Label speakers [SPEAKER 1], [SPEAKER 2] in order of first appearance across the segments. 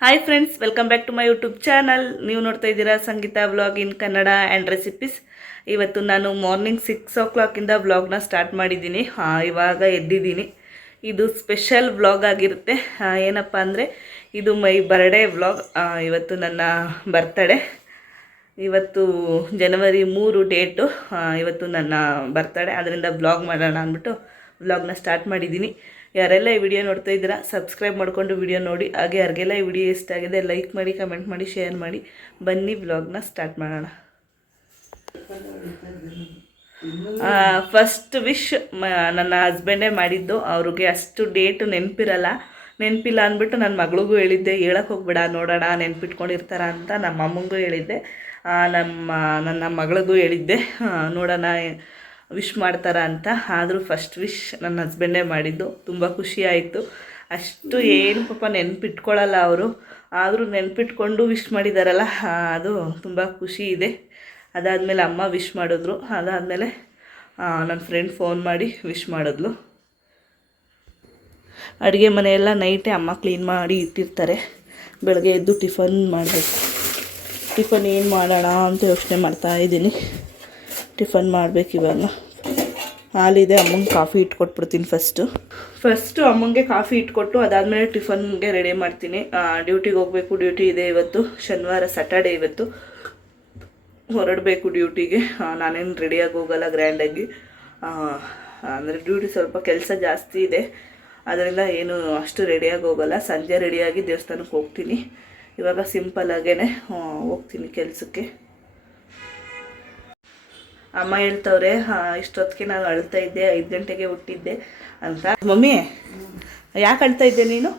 [SPEAKER 1] Hi friends welcome back to my YouTube channel ನೀವು ನೋಡ್ತಾ ಇದ್ದೀರಾ Sangeetha vlog in Kannada and recipes ಇವತ್ತು ನಾನು ಮಾರ್ನಿಂಗ್ ಸಿಕ್ಸ್ ಓ ಕ್ಲಾಕಿಂದ ವ್ಲಾಗ್ನ ಸ್ಟಾರ್ಟ್ ಮಾಡಿದ್ದೀನಿ. ಇವಾಗ ಎದ್ದಿದ್ದೀನಿ. ಇದು ಸ್ಪೆಷಲ್ ವ್ಲಾಗ್ ಆಗಿರುತ್ತೆ. ಏನಪ್ಪ ಅಂದರೆ ಇದು ಮೈ ಬರ್ಡೇ ವ್ಲಾಗ್ ಇವತ್ತು ನನ್ನ ಬರ್ತಡೇ ಇವತ್ತು ಜನವರಿ ಮೂರು ಡೇಟು ಇವತ್ತು ನನ್ನ ಬರ್ತಡೇ ಅದರಿಂದ ಬ್ಲಾಗ್ ಮಾಡೋಣ ಅಂದ್ಬಿಟ್ಟು ವ್ಲಾಗ್ನ ಸ್ಟಾರ್ಟ್ ಮಾಡಿದ್ದೀನಿ. ಯಾರೆಲ್ಲ ಈ ವಿಡಿಯೋ ನೋಡ್ತಾ ಇದ್ದೀರಾ ಸಬ್ಸ್ಕ್ರೈಬ್ ಮಾಡಿಕೊಂಡು ವಿಡಿಯೋ ನೋಡಿ. ಹಾಗೆ ಯಾರಿಗೆಲ್ಲ ಈ ವಿಡಿಯೋ ಇಷ್ಟ ಆಗಿದೆ ಲೈಕ್ ಮಾಡಿ ಕಮೆಂಟ್ ಮಾಡಿ ಶೇರ್ ಮಾಡಿ. ಬನ್ನಿ ಬ್ಲಾಗ್ನ ಸ್ಟಾರ್ಟ್ ಮಾಡೋಣ. ಫಸ್ಟ್ ವಿಶ್ ನನ್ನ ಹಸ್ಬೆಂಡೇ ಮಾಡಿದ್ದು. ಅವ್ರಿಗೆ ಅಷ್ಟು ಡೇಟ್ ನೆನಪಿರಲ್ಲ. ನೆನಪಿಲ್ಲ ಅಂದ್ಬಿಟ್ಟು ನನ್ನ ಮಗಳಿಗೂ ಹೇಳಿದ್ದೆ ಹೇಳಕ್ಕೆ ಹೋಗ್ಬೇಡ, ನೋಡೋಣ, ನೆನ್ಪಿಟ್ಕೊಂಡಿರ್ತಾರ ಅಂತ ನಮ್ಮ ಅಮ್ಮಂಗೂ ಹೇಳಿದ್ದೆ. ನಮ್ಮ, ನನ್ನ ಮಗಳಿಗೂ ಹೇಳಿದ್ದೆ. ನೋಡೋಣ ವಿಶ್ ಮಾಡ್ತಾರ ಅಂತ. ಆದರೂ ಫಸ್ಟ್ ವಿಶ್ ನನ್ನ ಹಸ್ಬೆಂಡೇ ಮಾಡಿದ್ದು. ತುಂಬ ಖುಷಿ ಆಯಿತು. ಅಷ್ಟು ಏನು ಪಾಪ ನೆನಪಿಟ್ಕೊಳ್ಳಲ್ಲ ಅವರು. ಆದರೂ ನೆನಪಿಟ್ಕೊಂಡು ವಿಶ್ ಮಾಡಿದಾರಲ್ಲ ಅದು ತುಂಬ ಖುಷಿ ಇದೆ. ಅದಾದಮೇಲೆ ಅಮ್ಮ ವಿಶ್ ಮಾಡಿದ್ರು. ಅದಾದಮೇಲೆ ನನ್ನ ಫ್ರೆಂಡ್ ಫೋನ್ ಮಾಡಿ ವಿಶ್ ಮಾಡಿದ್ಲು. ಅಡುಗೆ ಮನೆಯೆಲ್ಲ ನೈಟೇ ಅಮ್ಮ ಕ್ಲೀನ್ ಮಾಡಿ ಇಟ್ಟಿರ್ತಾರೆ. ಬೆಳಗ್ಗೆ ಎದ್ದು ಟಿಫನ್ ಮಾಡಬೇಕು. ಟಿಫನ್ ಏನು ಮಾಡೋಣ ಅಂತ ಯೋಚನೆ ಮಾಡ್ತಾ ಇದ್ದೀನಿ. ಟಿಫನ್ ಮಾಡಬೇಕು ಇವಾಗ. ಹಾಲಿದೆ, ಅಮ್ಮಂಗೆ ಕಾಫಿ ಇಟ್ಕೊಟ್ಬಿಡ್ತೀನಿ ಫಸ್ಟು ಫಸ್ಟು ಅಮ್ಮಂಗೆ ಕಾಫಿ ಇಟ್ಕೊಟ್ಟು ಅದಾದಮೇಲೆ ಟಿಫನ್ಗೆ ರೆಡಿ ಮಾಡ್ತೀನಿ. ಡ್ಯೂಟಿಗೆ ಹೋಗಬೇಕು ಡ್ಯೂಟಿ ಇದೆ ಇವತ್ತು. ಶನಿವಾರ ಸ್ಯಾಟರ್ಡೇ ಇವತ್ತು. ಹೊರಡಬೇಕು ಡ್ಯೂಟಿಗೆ ನಾನೇನು ರೆಡಿಯಾಗಿ ಹೋಗಲ್ಲ ಗ್ರ್ಯಾಂಡಾಗಿ ಅಂದರೆ ಡ್ಯೂಟಿ ಸ್ವಲ್ಪ ಕೆಲಸ ಜಾಸ್ತಿ ಇದೆ. ಅದರಿಂದ ಏನು ಅಷ್ಟು ರೆಡಿಯಾಗಿ ಹೋಗಲ್ಲ. ಸಂಜೆ ರೆಡಿಯಾಗಿ ದೇವಸ್ಥಾನಕ್ಕೆ ಹೋಗ್ತೀನಿ. ಇವಾಗ ಸಿಂಪಲ್ ಆಗೇ ಹೋಗ್ತೀನಿ ಕೆಲಸಕ್ಕೆ. ಅಮ್ಮ ಹೇಳ್ತವ್ರೆ ಇಷ್ಟೊತ್ತಿಗೆ ನಾನು ಅಳ್ತಾ ಇದ್ದೆ ಐದು ಗಂಟೆಗೆ ಹುಟ್ಟಿದ್ದೆ ಅಂತ. ಮಮ್ಮಿ ಯಾಕೆ ಅಳ್ತಾ ಇದ್ದೆ ನೀನು?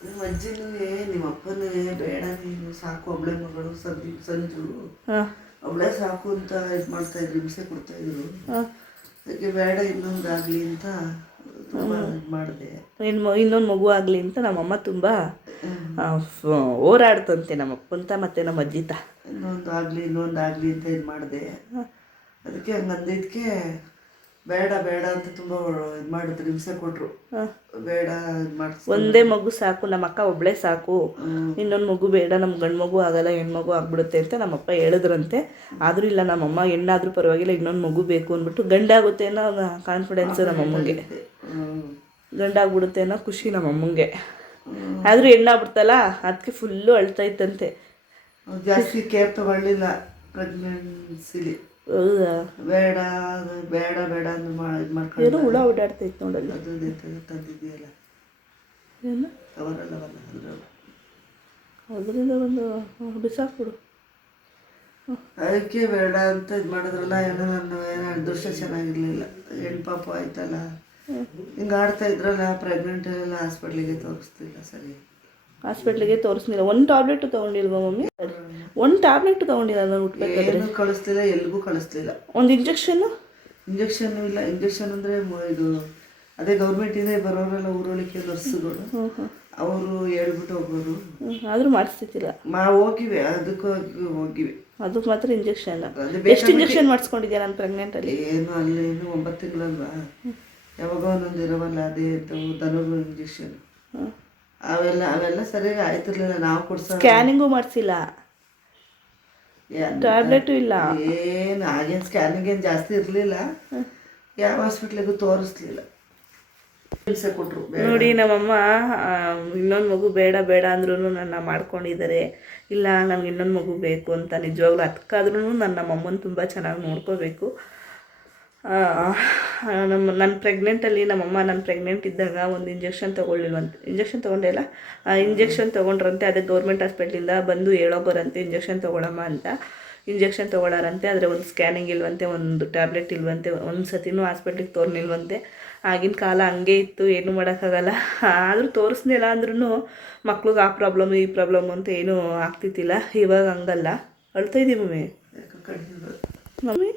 [SPEAKER 2] ನಿಮ್ಮ ಅಜ್ಜಿನೇ ನಿಮ್ಮ ಅಪ್ಪನೇ ಬೇಡ ನೀನು ಸಾಕು ಒಬ್ಳೆ ಮಗಳು ಸಂದೀಪ್ ಸಂಜು.
[SPEAKER 1] ಹಾಂ.
[SPEAKER 2] ಒಬ್ಳೆ ಸಾಕು ಅಂತ ಇದು ಮಾಡ್ತಾ ಇದ್ರು ಹಿಂಸೆ ಕೊಡ್ತಾ ಇದ್ರು. ಅದಕ್ಕೆ ಬೇಡ ಇನ್ನೊಂದಾಗ್ಲಿ ಅಂತ ಮಾಡಿದೆ.
[SPEAKER 1] ಇನ್ನು ಇನ್ನೊಂದು ಮಗು ಆಗಲಿ ಅಂತ ನಮ್ಮಮ್ಮ ತುಂಬ ಹೋರಾಡ್ತಂತೆ ನಮ್ಮಪ್ಪಂತ ಮತ್ತೆ ನಮ್ಮ ಅಜ್ಜಿತ
[SPEAKER 2] ಇನ್ನೊಂದು ಆಗಲಿ ಇನ್ನೊಂದು ಆಗಲಿ ಅಂತ ಇದು ಮಾಡಿದೆ. ಅದಕ್ಕೆ ಹಂಗಂದಿದ್ದಕ್ಕೆ ಬೇಡ ಬೇಡ ಅಂತ ತುಂಬ ಇದು ಮಾಡಿದ್ರು ಹಿಂಸೆ ಕೊಟ್ಟರು ಬೇಡ ಮಾಡಿಸ್
[SPEAKER 1] ಒಂದೇ ಮಗು ಸಾಕು ನಮ್ಮ ಅಕ್ಕ ಒಬ್ಳೆ ಸಾಕು. ಇನ್ನೊಂದು ಮಗು ಬೇಡ ನಮ್ಮ ಗಂಡು ಮಗು ಆಗಲ್ಲ ಹೆಣ್ಮಗು ಆಗ್ಬಿಡುತ್ತೆ ಅಂತ ನಮ್ಮಪ್ಪ ಹೇಳಿದ್ರಂತೆ. ಆದರೂ ಇಲ್ಲ ನಮ್ಮಮ್ಮ ಹೆಣ್ಣಾದ್ರೂ ಪರವಾಗಿಲ್ಲ ಇನ್ನೊಂದು ಮಗು ಬೇಕು ಅಂದ್ಬಿಟ್ಟು ಗಂಡಾಗುತ್ತೆ ಅನ್ನೋ ಕಾನ್ಫಿಡೆನ್ಸ್ ನಮ್ಮಮ್ಮಂಗೆ
[SPEAKER 2] ಗಂಡ
[SPEAKER 1] ಗಂಡಾಗ್ಬಿಡುತ್ತೆ ಅನ್ನೋ ಖುಷಿ ನಮ್ಮಮ್ಮಂಗೆ ಆದರೂ ಹೆಣ್ಣಾಗ್ಬಿಡ್ತಲ್ಲ ಅದಕ್ಕೆ ಫುಲ್ಲು ಅಳ್ತಾ ಇತ್ತಂತೆ.
[SPEAKER 2] ಜಾಸ್ತಿ ಕೇರ್ ತಗೊಳ್ಳಿಲ್ಲ ಪ್ರೆಗ್ನೆನ್ಸಿಲಿ
[SPEAKER 1] ಹೌದಾ?
[SPEAKER 2] ಬೇಡ ಅದು ಬೇಡ ಬೇಡ ಅಂತ ಮಾಡಿ ಇದು ಮಾಡ್ಕೊಂಡು
[SPEAKER 1] ಏನೋ ಹುಳ ಓಡಾಡ್ತೈತೆ ನೋಡಲ್ಲ.
[SPEAKER 2] ಅದು ಇದು ಅಂತ ತಂದಿದೆಯಲ್ಲ
[SPEAKER 1] ಏನು?
[SPEAKER 2] ಅವರಲ್ಲವಲ್ಲ ಅದ್ರಲ್ಲಿ
[SPEAKER 1] ಅದರಿಂದ ಒಂದು ಬಿಸಾಕ್ಬಿಡು.
[SPEAKER 2] ಅದಕ್ಕೆ ಬೇಡ ಅಂತ ಇದು ಮಾಡಿದ್ರಲ್ಲ ಏನೋ ನನ್ನ ಏನೋ ದೃಶ್ಯ ಚೆನ್ನಾಗಿರಲಿಲ್ಲ. ಹೆಣ್ಣು ಪಾಪ ಆಯ್ತಲ್ಲ. ಹಿಂಗೆ ಆಡ್ತಾ ಇದ್ರಲ್ಲ ಪ್ರೆಗ್ನೆಂಟ್ ಎಲ್ಲ ಹಾಸ್ಪಿಟ್ಲಿಗೆ ತೋರಿಸ್ತಿಲ್ಲ ಸರಿ.
[SPEAKER 1] ಹಾಸ್ಪಿಟ್ಲಿಗೆ ತೋರಿಸ್ಲಿಲ್ಲ ಒಂದು ಟ್ಯಾಬ್ಲೆಟ್ ತೊಗೊಂಡಿಲ್ವಾ ಮಮ್ಮಿ? ಒಂದು ಟ್ಯಾಬ್ಲೆಟ್ ತೊಗೊಂಡಿಲ್ಲ ನಾನು ಹುಟ್ಟಬೇಕಾದ್ರೆ
[SPEAKER 2] ಕಳಿಸ್ತಿಲ್ಲ ಕಳಿಸ್ಲಿಲ್ಲ ಎಲ್ಲಿಗೂ ಕಳಿಸ್ಲಿಲ್ಲ.
[SPEAKER 1] ಒಂದು ಇಂಜೆಕ್ಷನ್
[SPEAKER 2] ಇಂಜೆಕ್ಷನ್ ಇಲ್ಲ. ಇಂಜೆಕ್ಷನ್ ಅಂದರೆ ಇದು ಅದೇ ಗೌರ್ಮೆಂಟಿಂದ ಬರೋರೆಲ್ಲ ಊರೊಳಿಕೆ ನರ್ಸ್ಗಳು ಅವರು ಹೇಳ್ಬಿಟ್ಟು ಹೋಗೋರು.
[SPEAKER 1] ಆದರೂ ಮಾಡಿಸ್ತಿದ್ದಿಲ್ಲ.
[SPEAKER 2] ಮಾ ಹೋಗಿವೆ. ಅದಕ್ಕೆ ಹೋಗಿವೆ.
[SPEAKER 1] ಅದಕ್ಕೆ ಮಾತ್ರ ಇಂಜೆಕ್ಷನ್
[SPEAKER 2] ಅಲ್ಲ
[SPEAKER 1] ಎಷ್ಟು ಇಂಜೆಕ್ಷನ್ ಮಾಡಿಸ್ಕೊಂಡಿದ್ಯಾ ನಾನು ಪ್ರೆಗ್ನೆಂಟಲ್ಲಿ
[SPEAKER 2] ಏನು ಅಲ್ಲಿ ಏನು ಒಂಬತ್ತು ತಿಂಗಳಲ್ವಾ? ಯಾವಾಗ ಒಂದೊಂದು ಇರೋವಲ್ಲ ಅದೇ ದನಗಳು ಇಂಜೆಕ್ಷನ್ ಅವೆಲ್ಲ ಅವೆಲ್ಲ ಸರಿಯಾಗಿ ಆಯ್ತಿರ್ಲಿಲ್ಲ. ನಾವು ಕೊಡ್ಸ
[SPEAKER 1] ಸ್ಕ್ಯಾನಿಂಗು ಮಾಡಿಸಿಲ್ಲ. ಟ್ಯಾಬ್ಲೆಟು ಇಲ್ಲ.
[SPEAKER 2] ಏನು ಆಗೇನು ಸ್ಕ್ಯಾನಿಂಗ್ ಏನು ಜಾಸ್ತಿ ಇರಲಿಲ್ಲ. ಯಾವ ಹಾಸ್ಪಿಟ್ಲಿಗೂ ತೋರಿಸ್ಲಿಲ್ಲ. ಹಿಂಸೆ ಕೊಟ್ಟರು
[SPEAKER 1] ನೋಡಿ ನಮ್ಮಮ್ಮ ಇನ್ನೊಂದು ಮಗು ಬೇಡ ಬೇಡ ಅಂದ್ರೂ ನನ್ನ ಮಾಡ್ಕೊಂಡಿದ್ದಾರೆ. ಇಲ್ಲ ನಮ್ಗೆ ಇನ್ನೊಂದು ಮಗು ಬೇಕು ಅಂತ ನಿಜವಾಗ್ಲೂ ಅದಕ್ಕಾದ್ರೂ ನನ್ನ ನಮ್ಮಮ್ಮನ ತುಂಬ ಚೆನ್ನಾಗಿ ನೋಡ್ಕೋಬೇಕು. ನಮ್ಮ ನನ್ನ ಪ್ರೆಗ್ನೆಂಟಲ್ಲಿ ನಮ್ಮಮ್ಮ ನಾನು ಪ್ರೆಗ್ನೆಂಟ್ ಇದ್ದಾಗ ಒಂದು ಇಂಜೆಕ್ಷನ್ ತೊಗೊಳ್ಳಿಲ್ವಂತೆ. ಇಂಜೆಕ್ಷನ್ ತೊಗೊಂಡೆ ಇಲ್ಲ ಇಂಜೆಕ್ಷನ್ ತೊಗೊಂಡ್ರಂತೆ ಅದೇ ಗೌರ್ಮೆಂಟ್ ಹಾಸ್ಪಿಟ್ಲಿಂದ ಬಂದು ಹೇಳೋಗೋರಂತೆ ಇಂಜೆಕ್ಷನ್ ತೊಗೊಳಮ್ಮ ಅಂತ. ಇಂಜೆಕ್ಷನ್ ತೊಗೊಳಾರಂತೆ ಆದರೆ ಒಂದು ಸ್ಕ್ಯಾನಿಂಗ್ ಇಲ್ವಂತೆ ಒಂದು ಟ್ಯಾಬ್ಲೆಟ್ ಇಲ್ವಂತೆ ಒಂದು ಸತಿನೂ ಹಾಸ್ಪಿಟ್ಲಿಗೆ ತೋರ್ನಿಲ್ವಂತೆ. ಆಗಿನ ಕಾಲ ಹಂಗೆ ಇತ್ತು ಏನು ಮಾಡೋಕ್ಕಾಗಲ್ಲ. ಆದರೂ ತೋರಿಸ್ನಿಲ್ಲ ಅಂದ್ರೂ ಮಕ್ಳಿಗೆ ಆ ಪ್ರಾಬ್ಲಮ್ ಈ ಪ್ರಾಬ್ಲಮ್ ಅಂತ ಏನೂ ಆಗ್ತಿತ್ತಿಲ್ಲ. ಇವಾಗ ಹಂಗಲ್ಲ. ಅಳ್ತಾ ಇದ್ದೀವಿ ಮಮ್ಮಿ? ಮಮ್ಮಿ?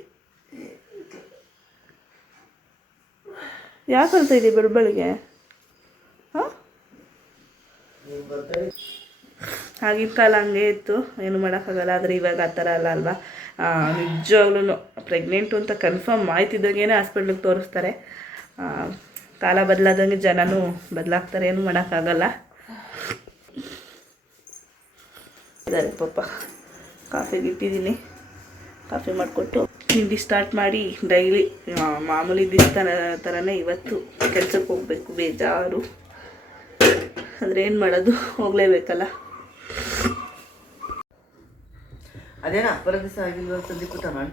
[SPEAKER 1] ಯಾಕೆ ಅಂತ ಇದ್ದೀವಿ ಬೆಳಬೆಳಿಗ್ಗೆ ಹಾಂ? ಆಗಿನ ಕಾಲ ಹಂಗೆ ಇತ್ತು. ಏನು ಮಾಡೋಕ್ಕಾಗಲ್ಲ, ಆದರೆ ಇವಾಗ ಆ ಥರ ಅಲ್ಲ ಅಲ್ವಾ? ನಿಜವಾಗ್ಲೂ ಪ್ರೆಗ್ನೆಂಟು ಅಂತ ಕನ್ಫರ್ಮ್ ಆಯ್ತಿದ್ದಾಗೇನೆ ಹಾಸ್ಪಿಟ್ಲಿಗೆ ತೋರಿಸ್ತಾರೆ. ಕಾಲ ಬದಲಾದಂಗೆ ಜನನೂ ಬದಲಾಗ್ತಾರೆ, ಏನು ಮಾಡೋಕ್ಕಾಗಲ್ಲ. ಇದ್ದಾರೆ ಪಾಪ. ಕಾಫಿಗೆ ಇಟ್ಟಿದ್ದೀನಿ ಕಾಫಿ ಮಾಡಿಕೊಟ್ಟು ತಿಂಡಿ ಸ್ಟಾರ್ಟ್ ಮಾಡಿ ಡೈಲಿ ಮಾಮೂಲಿ ದಿನ ಥರ ಥರನೇ ಇವತ್ತು ಕೆಲಸಕ್ಕೆ ಹೋಗಬೇಕು ಬೇಜಾರು. ಅಂದರೆ ಏನು ಮಾಡೋದು? ಹೋಗಲೇಬೇಕಲ್ಲ?
[SPEAKER 2] ಅದೇನ? ಅಪ್ಪರ ದಿವಸ ಆಗಿಲ್ವ ಸಂದಿ ಕೂತಾನ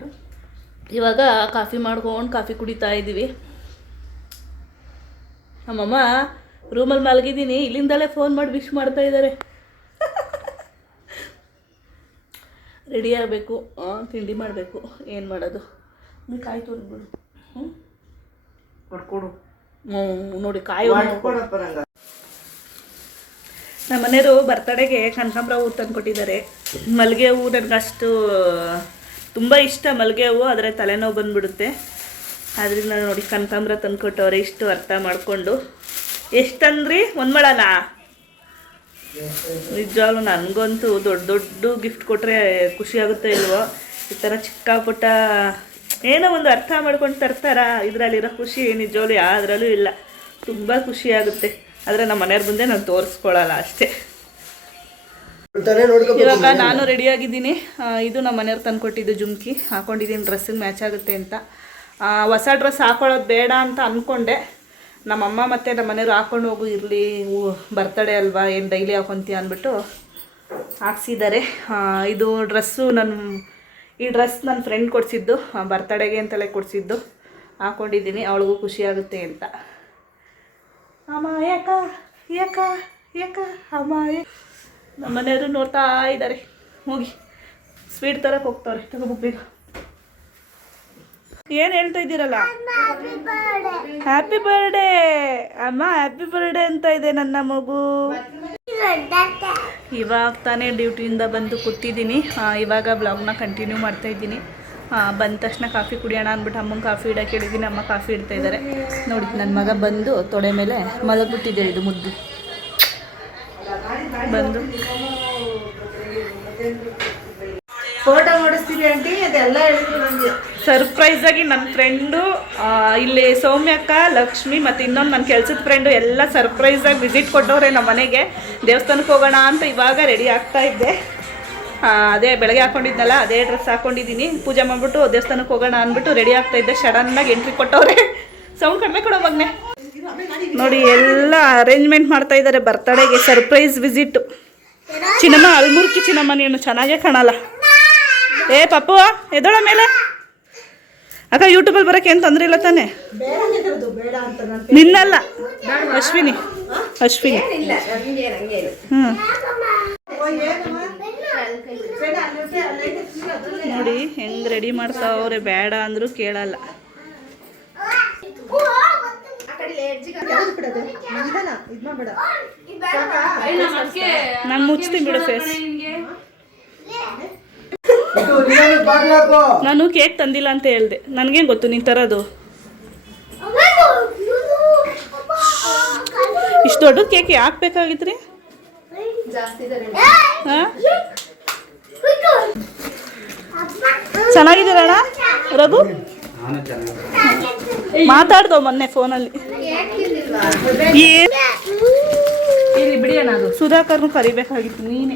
[SPEAKER 1] ಇವಾಗ ಕಾಫಿ ಮಾಡ್ಕೊಂಡು ಕಾಫಿ ಕುಡಿತಾ ಇದ್ದೀವಿ. ನಮ್ಮಮ್ಮ ರೂಮಲ್ಲಿ ಮಲಗಿದ್ದೀನಿ ಇಲ್ಲಿಂದಲೇ ಫೋನ್ ಮಾಡಿ ವಿಶ್ ಮಾಡ್ತಾ ಇದ್ದಾರೆ. ರೆಡಿ ಆಗಬೇಕು. ತಿಂಡಿ ಮಾಡಬೇಕು. ಏನು ಮಾಡೋದು? ನೀ ಕಾಯಿ ತೋರಿಸ್ಬಿಡು ಹ್ಞೂ ಹ್ಞೂ ನೋಡಿ ಕಾಯಿ ನಮ್ಮ ಮನೆಯವರು ಬರ್ತಡೆಗೆ ಕನಕಾಂಬ್ರ ಹೂವು ತಂದ್ಕೊಟ್ಟಿದ್ದಾರೆ ಮಲ್ಲಿಗೆ ಹೂವು ನನಗೆ ಅಷ್ಟು ತುಂಬ ಇಷ್ಟ ಮಲ್ಲಿಗೆ ಹೂವು ಆದರೆ ತಲೆನೋವು ಬಂದ್ಬಿಡುತ್ತೆ. ಆದ್ದರಿಂದ ನೋಡಿ ಕನಕಾಂಬರ ತಂದ್ಕೊಟ್ಟವ್ರೆ ಇಷ್ಟು ಅರ್ಥ ಮಾಡಿಕೊಂಡು. ಎಷ್ಟಂದ್ರಿ? ಒಂದು ಮಾಡೋಣ ನಿಜವಾಗ್ಲೂ ನನಗಂತೂ ದೊಡ್ಡ ದೊಡ್ಡ ಗಿಫ್ಟ್ ಕೊಟ್ಟರೆ ಖುಷಿ ಆಗುತ್ತೆ ಇಲ್ವೋ? ಈ ಥರ ಚಿಕ್ಕ ಪುಟ್ಟ ಏನೋ ಒಂದು ಅರ್ಥ ಮಾಡ್ಕೊಂಡು ತರ್ತಾರ? ಇದರಲ್ಲಿರೋ ಖುಷಿ ನಿಜವಾಗ್ಲೂ ಯಾವುದ್ರಲ್ಲೂ ಇಲ್ಲ. ತುಂಬ ಖುಷಿ ಆಗುತ್ತೆ. ಆದರೆ ನಮ್ಮ ಮನೆಯವ್ರ ಮುಂದೆ ನಾನು ತೋರಿಸ್ಕೊಳ್ಳಲ್ಲ ಅಷ್ಟೇ. ಇವಾಗ ನಾನು ರೆಡಿಯಾಗಿದ್ದೀನಿ ಇದು ನಮ್ಮ ಮನೆಯವ್ರು ತಂದ್ಕೊಟ್ಟಿದ್ದು ಜುಮ್ಕಿ. ಹಾಕೊಂಡಿದ್ದೀನಿ ಡ್ರೆಸ್ಸಿಗೆ ಮ್ಯಾಚ್ ಆಗುತ್ತೆ ಅಂತ. ಹೊಸ ಡ್ರೆಸ್ ಹಾಕೊಳ್ಳೋದು ಬೇಡ ಅಂತ ಅಂದ್ಕೊಂಡೆ ನಮ್ಮಮ್ಮ ಮತ್ತು ನಮ್ಮ ಮನೆಯವ್ರು ಹಾಕೊಂಡು ಹೋಗು, ಇರಲಿ ಬರ್ತಡೇ ಅಲ್ವಾ, ಏನು ಡೈಲಿ ಹಾಕೊತೀಯ ಅಂದ್ಬಿಟ್ಟು ಹಾಕ್ಸಿದ್ದಾರೆ. ಇದು ಡ್ರೆಸ್ಸು ನನ್ನ ಈ ಡ್ರೆಸ್ ನನ್ನ ಫ್ರೆಂಡ್ ಕೊಡಿಸಿದ್ದು ಬರ್ತಡೇಗೆ ಅಂತಲೇ ಕೊಡಿಸಿದ್ದು. ಹಾಕೊಂಡಿದ್ದೀನಿ, ಅವಳಿಗೂ ಖುಷಿ ಆಗುತ್ತೆ ಅಂತ. ಅಮ್ಮ ಯಾಕ ಯಾಕ ಯಾಕ ಅಮ್ಮ ನಮ್ಮ ಮನೆಯವರು ನೋಡ್ತಾ ಇದ್ದಾರೆ. ಹೋಗಿ, ಸ್ವೀಟ್ ತರಕ್ಕೆ ಹೋಗ್ತಾವ್ರೆ ತಗೋಬೇಕು ಏನು ಹೇಳ್ತಾ ಇದ್ದೀರಲ್ಲ? ಹ್ಯಾಪಿ ಬರ್ಡೇ ಅಮ್ಮ ಹ್ಯಾಪಿ ಬರ್ಡೇ ಅಂತ ಇದೆ ನನ್ನ ಮಗು. ಇವಾಗ ತಾನೇ ಡ್ಯೂಟಿಯಿಂದ ಬಂದು ಕೂತಿದ್ದೀನಿ. ಇವಾಗ ಬ್ಲಾಗ್ನ ಕಂಟಿನ್ಯೂ ಮಾಡ್ತಾ ಇದ್ದೀನಿ. ಬಂದ ತಕ್ಷಣ ಕಾಫಿ ಕುಡಿಯೋಣ ಅಂದ್ಬಿಟ್ಟು ಅಮ್ಮಂಗೆ ಕಾಫಿ ಇಡಕ್ಕೆ ಹೇಳಿದ್ದೀನಿ ಅಮ್ಮ ಕಾಫಿ ಇಡ್ತಾ ಇದ್ದಾರೆ ನೋಡಿ ನನ್ನ ಮಗ ಬಂದು ತೊಡೆ ಮೇಲೆ ಮಲಗಿಬಿಟ್ಟಿದೆ ಇದು ಮುದ್ದು. ಬಂದು.
[SPEAKER 2] ಫೋಟೋ ಮಾಡಿಸ್ತೀವಿ ಆಂಟಿ ಅದೆಲ್ಲ ಹೇಳಿದ್ರು ನನಗೆ
[SPEAKER 1] ಸರ್ಪ್ರೈಸ್ ಆಗಿ ನನ್ನ ಫ್ರೆಂಡು ಇಲ್ಲಿ ಸೌಮ್ಯಕ್ಕ ಲಕ್ಷ್ಮಿ ಮತ್ತು ಇನ್ನೊಂದು ನನ್ನ ಕೆಲಸದ ಫ್ರೆಂಡು ಎಲ್ಲ ಸರ್ಪ್ರೈಸ್ ಆಗಿ ವಿಸಿಟ್ ಕೊಟ್ಟವ್ರೆ ನಮ್ಮ ಮನೆಗೆ. ದೇವಸ್ಥಾನಕ್ಕೆ ಹೋಗೋಣ ಅಂತ ಇವಾಗ ರೆಡಿ ಆಗ್ತಾ ಇದ್ದೆ. ಅದೇ ಬೆಳಗ್ಗೆ ಹಾಕೊಂಡಿದ್ನಲ್ಲ, ಅದೇ ಡ್ರೆಸ್ ಹಾಕೊಂಡಿದ್ದೀನಿ ಪೂಜೆ ಮಾಡಿಬಿಟ್ಟು ದೇವಸ್ಥಾನಕ್ಕೆ ಹೋಗೋಣ ಅಂದ್ಬಿಟ್ಟು ರೆಡಿ ಆಗ್ತಾ ಇದ್ದೆ. ಸಡನ್ನಾಗಿ ಎಂಟ್ರಿ ಕೊಟ್ಟವ್ರೆ. ಸೌಂಡ್ ಕಡಿಮೆ ಕೊಡೋ ಮಗ್ನೆ. ನೋಡಿ, ಎಲ್ಲ ಅರೇಂಜ್ಮೆಂಟ್ ಮಾಡ್ತಾ ಇದ್ದಾರೆ ಬರ್ತಡೇಗೆ ಸರ್ಪ್ರೈಸ್ ವಿಸಿಟ್ ಚಿನ್ನಮ್ಮ, ಅಲ್ಮುರ್ಕಿ ಚಿನ್ನಮ್ಮ, ನೀನು ಚೆನ್ನಾಗೇ ಕಾಣಲ್ಲ. ಏ, ಪಪ್ಪು ಎದೋಳ ಮೇಲೆ. ಅಕ್ಕ ಯೂಟ್ಯೂಬಲ್ಲಿ ಬರೋಕ್ಕೆ ಏನು ತೊಂದರೆ ಇಲ್ಲ ತಾನೆ? ನಿನ್ನಲ್ಲ? ಅಶ್ವಿನಿ. ಅಶ್ವಿನಿ. ಹ್ಞೂ ನೋಡಿ ಹೆಂಗೆ ರೆಡಿ ಮಾಡ್ತಾವ್ರೆ ಬೇಡ ಅಂದರೂ ಕೇಳಲ್ಲ. ನಾನು ಮುಚ್ತೀನಿ ಬಿಡು ಫೇಸ್ ನಾನು ಕೇಕ್ ತಂದಿಲ್ಲ ಅಂತ ಹೇಳ್ದೆ. ನನಗೇನು ಗೊತ್ತು ನೀನು ತರೋದು? ಇಷ್ಟು ದೊಡ್ಡ ಕೇಕ್ ಯಾಕೆ ಬೇಕಾಗಿತ್ರಿ? ಹಾಂ? ಚೆನ್ನಾಗಿದ್ದೀರಣ್ಣ ರಘು? ಮಾತಾಡ್ದೋ ಮೊನ್ನೆ ಫೋನಲ್ಲಿ. ಏನ್? ಇಲ್ಲಿ ಬಿಡಿ ಅಣ್ಣ ಅದು. ಸುಧಾಕರ್ನು ಕರಿಬೇಕಾಗಿತ್ತು. ನೀನೆ.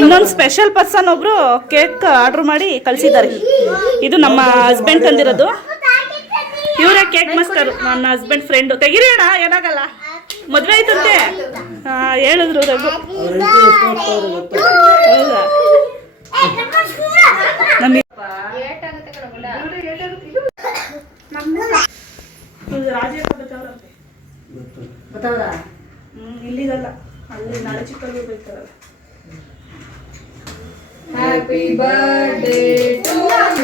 [SPEAKER 1] ಇನ್ನೊಂದು ಸ್ಪೆಷಲ್ ಪರ್ಸನ್ ಒಬ್ರು ಕೇಕ್ ಆರ್ಡರ್ ಮಾಡಿ ಕಳ್ಸಿದ್ದಾರೆ. ಇದು ನಮ್ಮ ಹಸ್ಬೆಂಡ್ ತಂದಿರೋದು. ಇವರೇ ಕೇಕ್ ಮಾಸ್ಟರ್ ನನ್ನ ಹಸ್ಬೆಂಡ್ ಫ್ರೆಂಡು ತೆಗಿರಿ ಅಣ್ಣ ಏನಾಗಲ್ಲ? ಮದುವೆ ಆಯ್ತಂತೆ ಹೇಳಿದ್ರು ರಘು ಹೌದಾ? ನಮಗೆ ರಾಜೇಶ ಇಲ್ಲಿಗಲ್ಲ. ಅಲ್ಲಿ ನಾಳೆ ಚಿಕ್ಕಲ್ಲಿ ಬೈತಾರಲ್ಲ
[SPEAKER 3] happy birthday to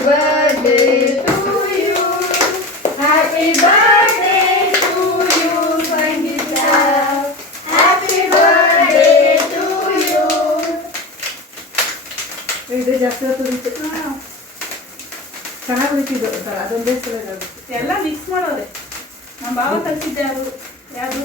[SPEAKER 3] birthday to you happy birthday to you Sangeetha happy birthday to you.
[SPEAKER 2] ಇದು ಜಾಸ್ತಿ ಹೊತ್ತು. ಚೆನ್ನಾಗಿ ಉಳಿತಿದ್ದು. ಅದೊಂದೇ ಸಲ
[SPEAKER 1] ಎಲ್ಲ ಮಿಕ್ಸ್ ಮಾಡೋರೆ. ನಮ್ಮ ಭಾವ ಕಲ್ಸಿದ್ದೆ ಅದು. ಯಾವುದು?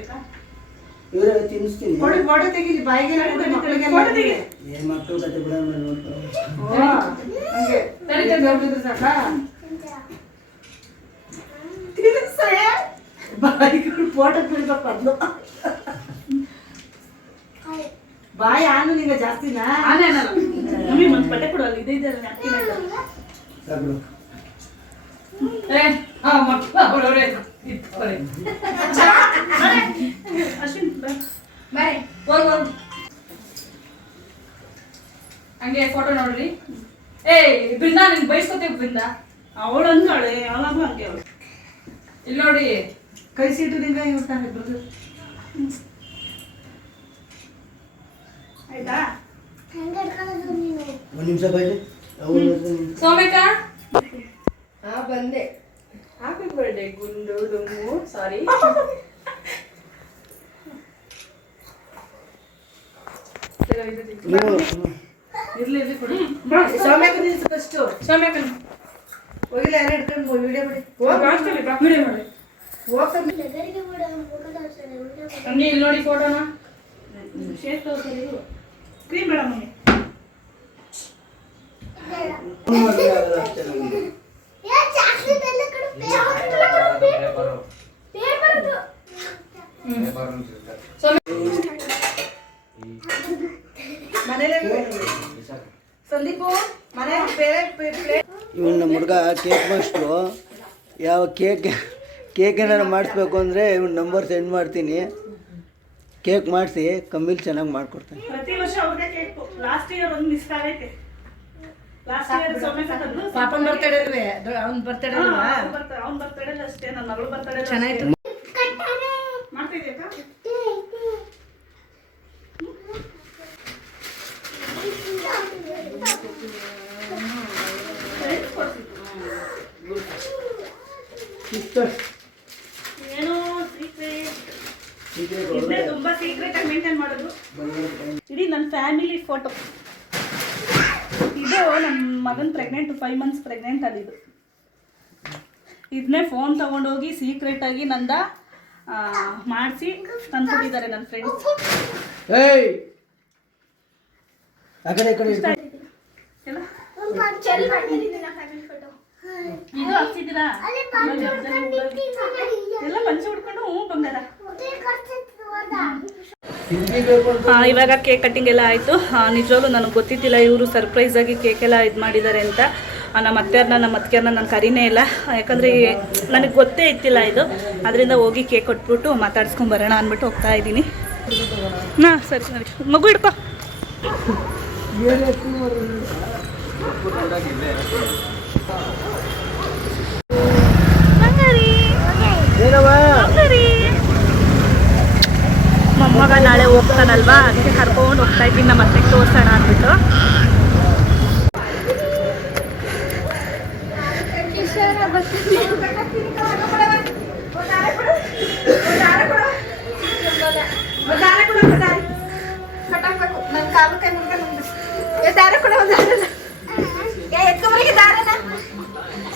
[SPEAKER 1] ಬೇಕಾ
[SPEAKER 2] ಇವರೇ ತಿನ್ನಿಸ್ತೀನಿ.
[SPEAKER 3] ಕೊಡಿ ಫೋಟೋ ತೆಗೀಲಿ ಬಾಯಿಗೆ
[SPEAKER 1] ಫೋಟೋ ತೆಗಿ.
[SPEAKER 2] ಏನ್ ಮಕ್ಕಳು ಕತೆ
[SPEAKER 3] ಸಾಕ? ಬಾಯಿಗೆ ಫೋಟೋ ಬಿಡ್ಬೇಕು ಅದ್ಲು ಬಾಯಿ ಆನು ನಿಂಗೆ ಜಾಸ್ತಿನಾ?
[SPEAKER 1] ಮಮ್ಮಿ ಒಂದು ಬಟ್ಟೆ ಕೊಡು ಅಲ್ಲಿ ಇದೆ ಇದೆ napkin
[SPEAKER 2] ಏ
[SPEAKER 1] ಹಾ ಬಾ.
[SPEAKER 3] ಹಂಗೆ ಫೋಟೋ ನೋಡ್ರಿ. ಏಯ್ ಬೃಂದಾ ನಿನ್ ಬಯಸ್ಕೊತೀವಿ ಬೃಂದಾ.
[SPEAKER 1] ಅವಳು ಅಂದಾಳೆ ಯಾವಾಗಲೂ ಹಂಗೆ ಅವಳು.
[SPEAKER 3] ಇಲ್ಲಿ ನೋಡಿ. ಕೈ ಸೀಟು ನಿಂಗ ಇರ್ತಾನೆ ಇಬ್ರದ್ದು.
[SPEAKER 1] ಆಯ್ತಾ?
[SPEAKER 2] ಒಂದು ನಿಮಿಷ ಬೈಲಿ.
[SPEAKER 3] ಹಾ ಬಂದೆ. ಹ್ಯಾಪಿ ಬರ್ಡೇ ಗುಂಡು ಡುಮ್ಮು ಸಾರಿ
[SPEAKER 2] ನೀವು
[SPEAKER 3] ಇರ್ಲಿ ಇರ್ಲಿ ಕೊಡಿ. ಸೌಮ್ಯಕ ನಿಲ್ಸು ಫಸ್ಟ್ ಸೌಮ್ಯಕ ಹೋಗಿಲ್ಲ ಯಾರು ಹಿಡ್ಕೊಂಡು ವಿಡಿಯೋ ಬಿಡಿ. ವಿಡಿಯೋ ಮಾಡಿ. ಹೋಗ್ತಾರೆ ಹಂಗೆ ಇಲ್ಲಿ ನೋಡಿ ಫೋಟೋನ
[SPEAKER 1] ಶೇಕ್ ತಗೋತಾರೆ ಕ್ರೀಮ್ ಬೇಡ ಮಮ್ಮಿ.
[SPEAKER 2] ಮದುವೆ ಆಗಲ್ಲ ಇವನು ನಮ್ಮ ಹುಡುಗ ಕೇಕ್ ಮಾಸ್ಟ್ರು ಯಾವ ಕೇಕ್ ಕೇಕ್ ಏನಾರು ಮಾಡಿಸ್ಬೇಕು ಅಂದರೆ ಇವ್ನ ನಂಬರ್ ಸೆಂಡ್ ಮಾಡ್ತೀನಿ. ಕೇಕ್ ಮಾಡಿಸಿ, ಕಮ್ಮಿಲಿ ಚೆನ್ನಾಗಿ ಮಾಡಿಕೊಡ್ತೀನಿ.
[SPEAKER 1] ಪ್ರತಿ ವರ್ಷ ಕೇಕ್ ಲಾಸ್ಟ್ ಇಯರ್ ಒಂದು ಮಿಸ್ ಆಗೈತೆ ಲಾಸ್ಟ್ ಇಯರ್ ಸೊಮೇಕ ತಂದು
[SPEAKER 3] ಪಾಪನ್ ಬರ್ತಡೇ ಅವ್ನು ಅವ್ನ್ ಬರ್ತಡೇ ಅಲ್ವಾ
[SPEAKER 1] ಅವ್ನ ಬರ್ತಡೇ ಅಷ್ಟೇ ನನ್ನ ಮಗಳು ಬರ್ತಡೇ
[SPEAKER 3] ಚೆನ್ನಾಯ್ತು.
[SPEAKER 1] ಏನೋ ಸೀಕ್ರೆಟ್ ಇದನ್ನೇ ತುಂಬಾ ಸೀಕ್ರೆಟ್ ಆಗಿ ಮೇಂಟೈನ್ ಮಾಡೋದು. ಇಡೀ ನನ್ನ ಫ್ಯಾಮಿಲಿ ಫೋಟೋ ಮಗನ್ ಪ್ರೆಗ್ನೆಂಟ್ ಫೈವ್ ಮಂತ್ಸ್ ಪ್ರೆಗ್ನೆಂಟ್ ಅದಿದು ಇದನ್ನೇ ಫೋನ್ ತಗೊಂಡೋಗಿ ಸೀಕ್ರೆಟ್ ಆಗಿ ನಂದ ಮಾಡಿಸಿ ತಂದ್ಕೊಟ್ಟಿದ್ದಾರೆ ನನ್ನ ಫ್ರೆಂಡ್ಸ್ ಇದು ಹಾಕ್ಸಿದ್ದೀರಾ? ಎಲ್ಲ ಪಂಚೆ ಹುಡ್ಕೊಂಡು ಹ್ಞೂ ಬಂಗಾರ. ಇವಾಗ ಕೇಕ್ ಕಟ್ಟಿಂಗ್ ಎಲ್ಲ ಆಯಿತು. ನಿಜವಾಗ್ಲೂ ನನಗೆ ಗೊತ್ತಿದ್ದಿಲ್ಲ ಇವರು ಸರ್ಪ್ರೈಸಾಗಿ ಕೇಕ್ ಎಲ್ಲ ಇದು ಮಾಡಿದ್ದಾರೆ ಅಂತ. ನಮ್ಮ ಅತ್ತೆಯರನ್ನ ನಮ್ಮ ಅತ್ತಿಗೆಯವ್ರನ್ನ ನಾನು ಕರೀನೇ ಇಲ್ಲ. ಯಾಕಂದರೆ ನನಗೆ ಗೊತ್ತೇ ಇತ್ತಿಲ್ಲ ಇದು. ಅದರಿಂದ ಹೋಗಿ ಕೇಕ್ ಕೊಟ್ಬಿಟ್ಟು ಮಾತಾಡ್ಸ್ಕೊಂಡು ಬರೋಣ ಅಂದ್ಬಿಟ್ಟು ಹೋಗ್ತಾ ಇದ್ದೀನಿ. ಹಾಂ ಸರಿ ಸರಿ. ಮಗು ಹಿಡ್ಕೊ.
[SPEAKER 2] ಏನವ್ವ?
[SPEAKER 1] ಮೊಮ್ಮಗ ನಾಳೆ ಹೋಗ್ತಾನಲ್ವಾ ಅದಕ್ಕೆ ಕರ್ಕೊಂಡು ಹೋಗ್ತಾ ಇದ್ದೀನಿ, ನಮ್ಮ ಅತ್ತೆಗೆ ತೋರಿಸೋಣ ಅಂದ್ಬಿಟ್ಟು.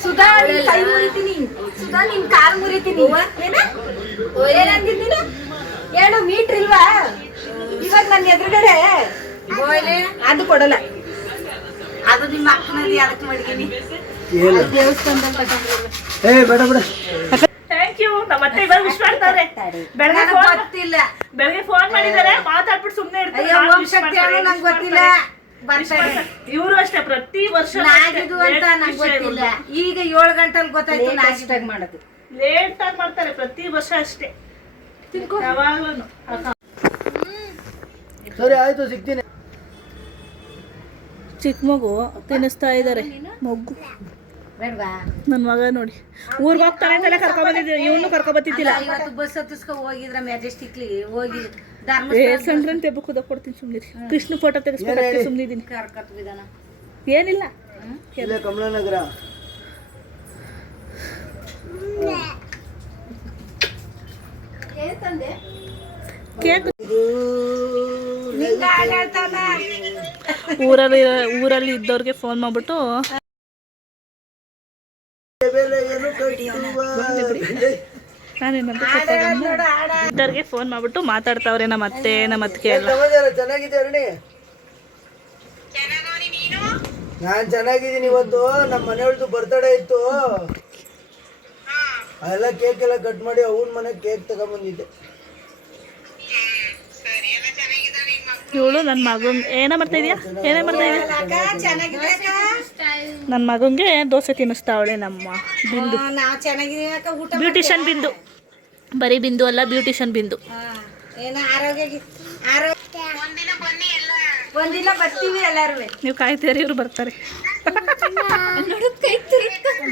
[SPEAKER 4] ಸುಧಾ ಕೈ ಮುರಿತೀನಿ. ಸುಧಾ, ನಿನ್ ಕಾಲ್ ಮುರಿತೀನಿ. ಏನ? ಏನಂದಿದ್ದೀನಿ ಹೇಳು ಮೀಟ್ರ್ ಇಲ್ವಾ? ಇವಾಗ ನನ್ನ ಎದುರುಗಡೆ ಅದು ಕೊಡಲ್ಲ. ಅದು ನಿಮ್ಮ ಅಕ್ಕನಲ್ಲಿ ಅದಕ್ಕೆ ಮಡಗಿನಿ
[SPEAKER 2] ಏನು?
[SPEAKER 4] ದೇವಸ್ಥಾನದಲ್ಲಿ ತಗೊಂಡ್ರು
[SPEAKER 2] ಏ ಬೇಡ ಬೇಡ.
[SPEAKER 1] ಥ್ಯಾಂಕ್ ಯು ನಮ್ಮ ಅತ್ತೆ ಇವಾಗ ವಿಶ್ ಮಾಡ್ತಾರೆ ಬೆಳಗ್ಗೆ
[SPEAKER 4] ಗೊತ್ತಿಲ್ಲ.
[SPEAKER 1] ಬೆಳಗ್ಗೆ ಫೋನ್ ಮಾಡಿದ್ದಾರೆ. ಮಾತಾಡ್ಬಿಟ್ಟು ಸುಮ್ಮನೆ
[SPEAKER 4] ಇರ್ತಾರೆ. ನಂಗೆ ಗೊತ್ತಿಲ್ಲ.
[SPEAKER 1] ಇವರು ಅಷ್ಟೇ ಪ್ರತಿ ವರ್ಷ
[SPEAKER 4] ನಾಗಿದು ಅಂತ ನಂಗೆ ಗೊತ್ತಿಲ್ಲ. ಈಗ ಏಳು ಗಂಟಲ್ ಗೊತ್ತಾಯ್ತು ನಾಗಿದಾಗ ಮಾಡೋದು
[SPEAKER 1] ಲೇಟ್ ಆಗಿ ಮಾಡ್ತಾರೆ. ಪ್ರತಿ ವರ್ಷ ಅಷ್ಟೇ. ಯಾವಾಗ್ಲೂ
[SPEAKER 2] ಸರಿ ಆಯ್ತು ಸಿಗ್ತೀನಿ.
[SPEAKER 1] ಚಿಕ್ಕ ಮಗು ತಿನ್ನಿಸ್ತಾ ಇದ್ದಾರೆ ಮಗು.
[SPEAKER 4] ನನ್
[SPEAKER 1] ನನ್ನ ಮಗ ನೋಡಿ. ಊರಿಗೆ ಹೋಗ್ತಾನೆ ಅಂತೆಲ್ಲ ಕರ್ಕೊಂಬಂದಿದ್ದೀವಿ ಇವನು ಕರ್ಕೊಬತ್ತಿದ್ದಿಲ್ಲ.
[SPEAKER 4] ಇವತ್ತು ಬಸ್ ಹತ್ತಿಸ್ಕೊ ಹೋಗಿದ್ರ ಮೆಜೆಸ್ಟಿಕ್ಲಿ ಹೋಗಿ
[SPEAKER 1] ಏ ಸಂಕ್ರಾಂತಿ ಹಬ್ಬಕ್ಕೆ ಹೋದಾಗ ಕೊಡ್ತೀನಿ ಸುಮ್ಮನಿರಿ ಕೃಷ್ಣ ಫೋಟೋ ತೆಗೆಸ್ಕೊಂಡು ಸುಮ್ಮನಿದ್ದೀನಿ ಏನಿಲ್ಲ.
[SPEAKER 2] ಇಲ್ಲೇ ಕಮಲಾನಗರ.
[SPEAKER 1] ಕೇಕ್. ಊರಲ್ಲಿ ಊರಲ್ಲಿ ಇದ್ದವ್ರಿಗೆ ಫೋನ್ ಮಾಡ್ಬಿಟ್ಟು. ಇದ್ದವ್ರಿಗೆ ಫೋನ್ ಮಾಡ್ಬಿಟ್ಟು ಮಾತಾಡ್ತಾವ್ರೆ ನಮ್ಮ ಅತ್ತೆ ನಮ್ಮ ಅತ್ತಿಗೆ ಎಲ್ಲ.
[SPEAKER 2] ಸಮಾಚಾರ ಚೆನ್ನಾಗಿದೆ ಅರುಣಿ ನಾನ್ ಚೆನ್ನಾಗಿದ್ದೀನಿ ಇವತ್ತು. ನಮ್ಮ ಮನೆಯವ್ರದ್ದು ಬರ್ತಡೇ ಇತ್ತು. ಎಲ್ಲ ಕೇಕ್ ಎಲ್ಲ ಕಟ್ ಮಾಡಿ ಅವನ ಮನೆ ಕೇಕ್ ತಗೊಂಬಂದಿದ್ದೆ.
[SPEAKER 1] ಇವಳು ನನ್ನ ಮಗನ್ ಏನ ಮಾಡ್ತಾ ಇದೀಯಾ? ಏನೇ ಮಾಡ್ತಾ ಇದೀಯಾ? ನನ್ನ ಮಗಂಗೆ ದೋಸೆ ತಿನ್ನಿಸ್ತಾವಳೆ ನಮ್ಮ ಬಿಂದು. ಬ್ಯೂಟಿಷಿಯನ್ ಬಿಂದು. ಬರೀ ಬಿಂದು ಅಲ್ಲ ಬ್ಯೂಟಿಷಿಯನ್ ಬಿಂದು.
[SPEAKER 4] ಒಂದಿನ ಬರ್ತೀವಿ ಎಲ್ಲಾರು
[SPEAKER 1] ನೀವು ಕಾಯ್ತೀರಿ ಇವ್ರು ಬರ್ತಾರೆ.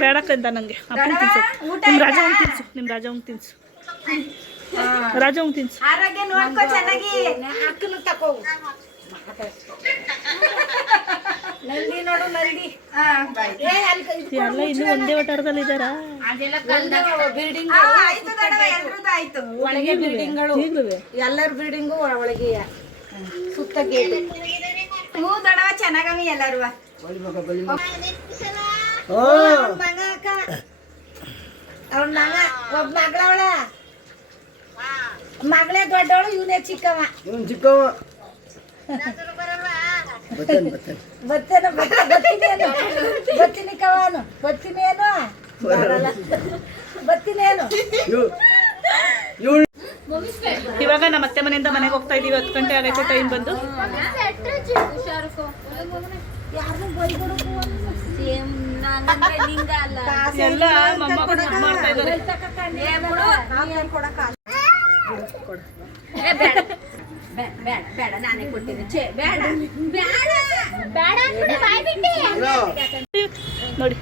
[SPEAKER 1] ಬೇಡಕ್ಕಂತ ನಂಗೆ. ಅಪ್ಪನ ತಿನ್ಸು. ನಿಮ್ಮ ರಾಜ ಹಂಗೆ ತಿನ್ಸು ನಿಮ್ಮ ರಾಜ ಹಂಗೆ ತಿನ್ಸು. ರಾಜ ಹಂಗೆ ತಿನ್ಸು.
[SPEAKER 4] ಆರೋಗ್ಯ ನೋಡ್ಕೋ ಚೆನ್ನಾಗಿ. ಅಕ್ಕನು ತಕೋ. ನಂದಿ ನೋಡು ನಂದಿ.
[SPEAKER 1] ಎಲ್ಲ ಇನ್ನು ಒಂದೇ ವಟಾರದಲ್ಲಿ ಇದ್ದಾರಾ?
[SPEAKER 4] ಬಿಲ್ಡಿಂಗ್ ಆಯ್ತು ಒಳಗೆ ಬಿಲ್ಡಿಂಗ್ಗಳು ಎಲ್ಲರ ಬಿಲ್ಡಿಂಗು ಒಳಗೆ. ಸುತ್ತ ಗೇಟ್ ಹ್ಞೂ ದೊಡವ ಚೆನ್ನಾಗವಿ ಎಲ್ಲರೂ.
[SPEAKER 2] ಹಾ
[SPEAKER 4] ಮಗ ಒಬ್ಬ ಮಗಳವಳ ಮಗಳೇ ದೊಡ್ಡವಳು ಇವನೇ ಚಿಕ್ಕವ
[SPEAKER 2] ಇವನ್ ಚಿಕ್ಕವ ಬತ್ತನ್ ಬತ್ತನ್
[SPEAKER 4] ಬತ್ತೇನ ಬತ್ತ ಬತ್ತೀನಿ ಏನು ಬತ್ತೀನಿ ಕವನು ಬತ್ತೀನಿ ಏನು ಬರಲ್ಲ ಬತ್ತೀನಿ ಏನು
[SPEAKER 2] ಇವ್ ಇವಳು
[SPEAKER 1] ಇವಾಗ ನಮ್ಮ ಅತ್ತೆ ಮನೆಯಿಂದ ಮನೆಗೆ ಹೋಗ್ತಾ ಇದೀವಿ ಹತ್ತು ಗಂಟೆ ಆಗೈತೆ ಟೈಮ್ ಬಂದು. ಎಲ್ಲ ಮೊಮ್ಮಕ್ಕಳು ದುಡ್ಡು ಮಾಡ್ತಾ ಇದ್ದಾರೆ.
[SPEAKER 4] ಬೇಡ. ಬೇಡ. ನಾನೇ ಕೊಡ್ತೀನಿ. ಛೇ ಬೇಡ. ಬೇಡ. ಬೇಡ ಅಂದ್ಬಿಡು, ಬಾಯ್ ಬಿಟ್ಟಿ.
[SPEAKER 1] ನೋಡಿ.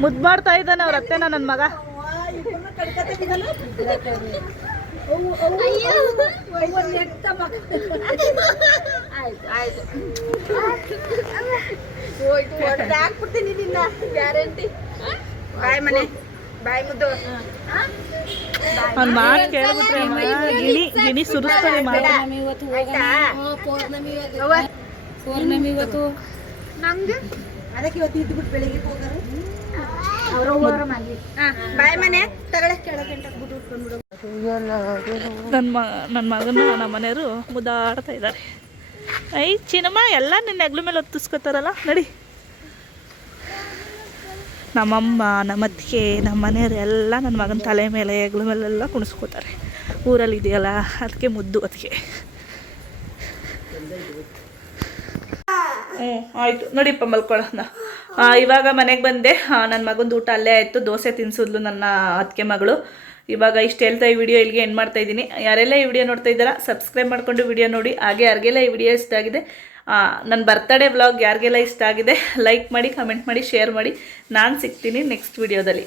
[SPEAKER 1] ಮುದ್ದು ಮಾಡ್ತಾ ಇದ್ದಾನೆ ಅವ್ರ ಅತ್ತೆನ ನನ್ನ ಮಗ.
[SPEAKER 4] ಹೋಯ್ತು ಹಾಕ್ಬಿಡ್ತೀನಿ ನಿನ್ನ ಗ್ಯಾರಂಟಿ ಬಾಯ್ ಮನೆ. ಬಾಯ್ ಮುದ್ದು.
[SPEAKER 1] ಅವ್ನ ಮಾತು ಕೇಳ್ಬಿಟ್ರೆ ಗಿಣಿ ಗಿಣಿ ಸುರಿಸ್ತಾರೆ ಮಾತು
[SPEAKER 4] ಪೌರ್ಣಮಿ ಇವತ್ತು ನಂಗೆ? ಅದಕ್ಕೆ ಇವತ್ತು ಇದ್ಬಿಟ್ಟು ಬೆಳಿಗ್ಗೆ ಹೋಗಾರು?
[SPEAKER 1] ನನ್ನ ಮ ನನ್ನ ಮಗನ ನಮ್ಮ ಮನೆಯವರು ಮುದ್ದಾಡ್ತಾ ಇದ್ದಾರೆ. ಐ, ಚಿನ್ನಮ್ಮ, ಎಲ್ಲ ನಿನ್ನ ಹೆಗ್ಲ ಮೇಲೆ ಹೊತ್ತಿಸ್ಕೊತಾರಲ್ಲ, ನಡಿ. ನಮ್ಮಮ್ಮ, ನಮ್ಮ ಅತ್ತಿಗೆ, ನಮ್ಮ ಮನೆಯವರು ಎಲ್ಲ ನನ್ನ ಮಗನ ತಲೆ ಮೇಲೆ, ಹೆಗ್ಲ ಮೇಲೆಲ್ಲ ಕುಣಿಸ್ಕೋತಾರೆ. ಊರಲ್ಲಿ ಇದೆಯಲ್ಲ, ಅದಕ್ಕೆ ಮುದ್ದು ಅದಕ್ಕೆ ಹ್ಞೂ ಆಯಿತು. ನೋಡಿಪ್ಪ ಮಲ್ಕೊಳ್ಳೋಣ ಇವಾಗ ಮನೆಗೆ ಬಂದೆ. ನನ್ನ ಮಗಂದು ಊಟ ಅಲ್ಲೇ ಆಯಿತು. ದೋಸೆ ತಿನ್ಸಿದ್ಲು ನನ್ನ ಅತ್ತಿಗೆ ಮಗಳು. ಇವಾಗ ಇಷ್ಟು ಹೇಳ್ತಾ ಈ ವಿಡಿಯೋ ಇಲ್ಲಿಗೆ ಎಂಡ್ ಮಾಡ್ತಾ ಇದ್ದೀನಿ. ಯಾರೆಲ್ಲ ಈ ವಿಡಿಯೋ ನೋಡ್ತಾ ಇದ್ದಾರಾ ಸಬ್ಸ್ಕ್ರೈಬ್ ಮಾಡ್ಕೊಂಡು ವಿಡಿಯೋ ನೋಡಿ. ಹಾಗೆ ಯಾರಿಗೆಲ್ಲ ಈ ವಿಡಿಯೋ ಇಷ್ಟ ಆಗಿದೆ ನನ್ನ ಬರ್ತಡೇ ವ್ಲಾಗ್ ಯಾರಿಗೆಲ್ಲ ಇಷ್ಟ ಆಗಿದೆ ಲೈಕ್ ಮಾಡಿ ಕಮೆಂಟ್ ಮಾಡಿ ಶೇರ್ ಮಾಡಿ. ನಾನು ಸಿಗ್ತೀನಿ ನೆಕ್ಸ್ಟ್ ವಿಡಿಯೋದಲ್ಲಿ